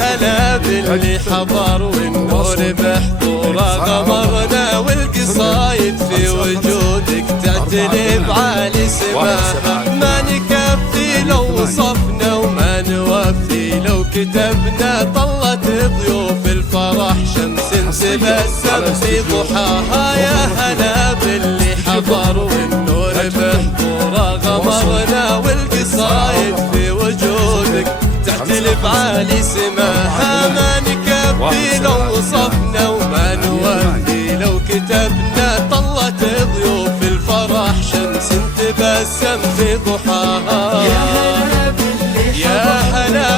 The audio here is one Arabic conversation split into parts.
هلا باللي حضر والنور بحضوره غمرنا، والقصايد في وجودك تعتلي بعالي سماها. ما نكفي لو وصفنا وما نوفي لو كتبنا، طلت ضيوف الفرح شمس تبسم في ضحاها. يا هلا باللي حضر والنور بحضوره غمرنا، والقصايد في وجودك تعتلي بعالي سماها. ما نكفي لو وصفنا وما نوفي لو كتبنا، طلت ضيوف الفرح شمس تبسم في ضحاها. يا هلا باللي يا هلا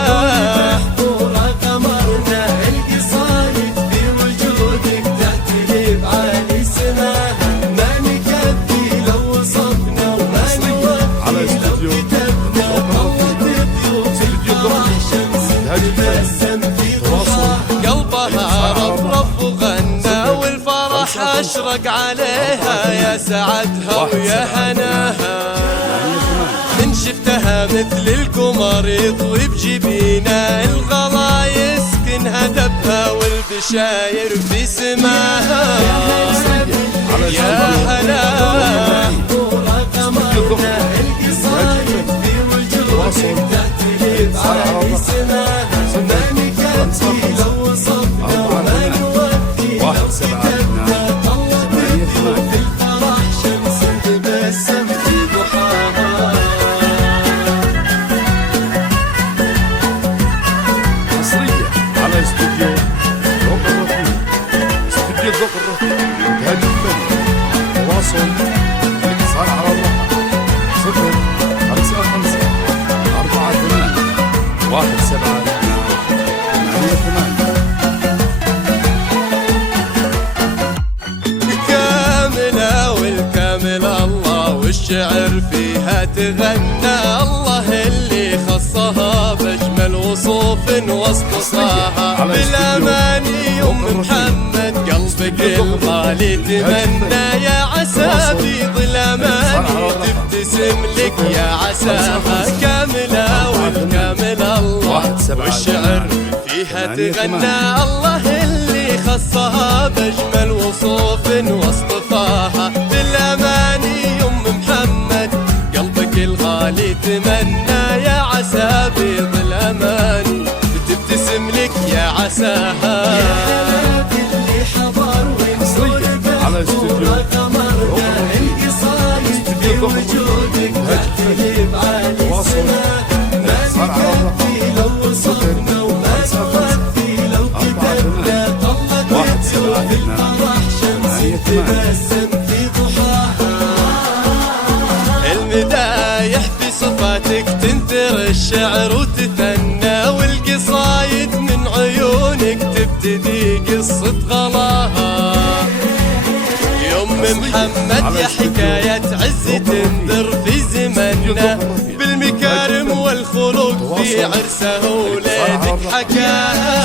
حضوره غمرنا، القصايد في وجودك تعتلي بعالي سماها. ما نكفي لو وصفنا وما نوفي لو كتبنا، طلت ضيوف الفرح شمس تبسم في ضحاها. قلبها رفرف وغنى والفرح أشرق عليها، يا سعدها ويا هناها. من شفتها مثل القمر يضوي بجبينها، الغلا يسكن هدبها والبشاير في سماها. يا هلا حضوره غمرنا، القصايد في وجودك تعتلي بعالي سماها. ما نكفي لو وصفنا وما نوفي لو كتبنا، طلت ضيوف الفرح شمس تبسم في ضحاها. حصرية على استوديو ذوق الرفيق. استوديو ذوق الرفيق إنتاج الفن. تواصل الاتصال على الرقم 055 48 178 88. كاملة والكامل الله، والشعر فيها تغنى. الله اللي خصها بأجمل وصوف واصطفاها. بالأماني أم محمد قلبك الغالي تمنى، يا عسى في ظل أماني تبتسم لك يا عساها. كاملة والكامل الله، والشعر فيها تغنى. الله اللي خصها بأجمل وصوف واصطفاها. بالأماني أم محمد قلبك الغالي تمنى، يا عسى بيض الأماني تبتسم لك يا عساها. يا هلا باللي حضر والنور بحضوره غمرنا، القصايد في وجودك تعتلي بعالي سماها. ما نكفي لو وصفنا وما نوفي لو كتبنا، طلت ضيوف الفرح شمس تبسم في ضحاها. المدايح في صفاتك تنثر الشعر وتثنى، والقصايد من عيونك تبتدي قصة غلاها. يوم محمد يا حكاية عز تنذر في زمننا، بالمكارم والخلق في عرسه ولادك حكاها.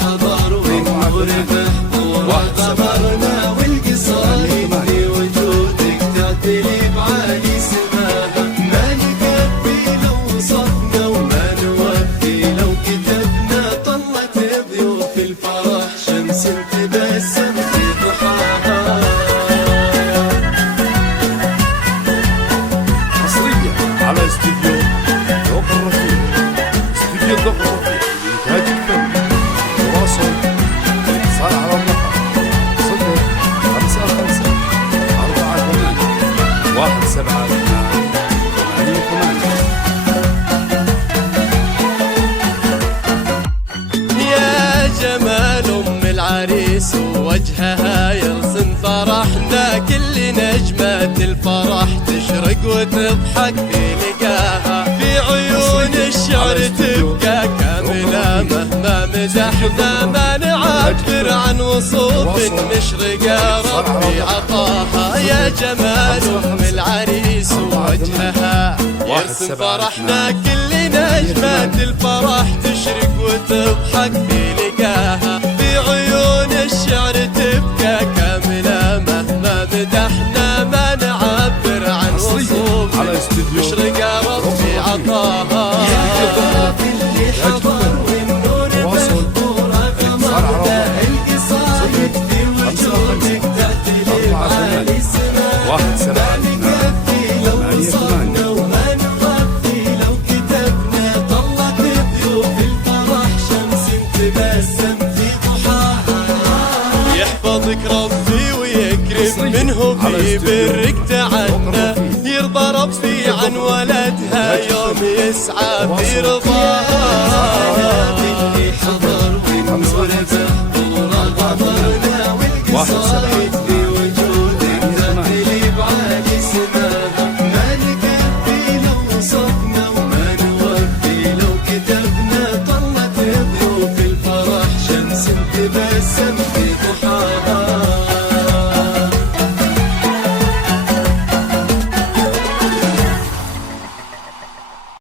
حضر والنور بحضوره غمرنا، والقصايد في وجودك تعتلي بعالي سماها. ما نكفي لو وصفنا وما نوفي لو كتبنا، طلت ضيوف الفرح شمس تبسم في ضحاها. حصرية على استوديو ذوق الرفيق. استوديو ذوق الرفيق إنتاج الفن. تواصل الاتصال على الرقم 055 48 178 88. يا جمال أم العريس ووجهها يرسم فرحنا، كل نجمات الفرح تشرق وتضحك في لقاها. في عيون الشعر تبقى كاملة مهما مدحنا، ما نعبر عن وصوف مشرقة ربي عطاها. يا جمال أم العريس ووجهها يرسم فرحنا، كل نجمات الفرح تشرق وتضحك في لقاها. في عيون الشعر تبقى كاملة مهما مدحنا، ما نعبر عن وصوف على استوديو مشرقة ربي عطاها. يا هلا باللي حضر والنور محضور قمرنا القصايد في وجودك تعتلي بعالي السماء ما نكفي لو وصلنا وما نغطي لو كتبنا طلت ضيوف الفرح شمس تبسم في ضحاها يحفظك ربي ويكرم منه بيبرك تعنا يرضى ربي عن ولدها يوم يسعى في رضاها اللي حضر والنور محضور قمرنا والقصايد في وجودك تعتلي بعالي سماها ما نكفي لو وصفنا وما نوفي لو كتبنا طلت ضيوف الفرح شمس تبسم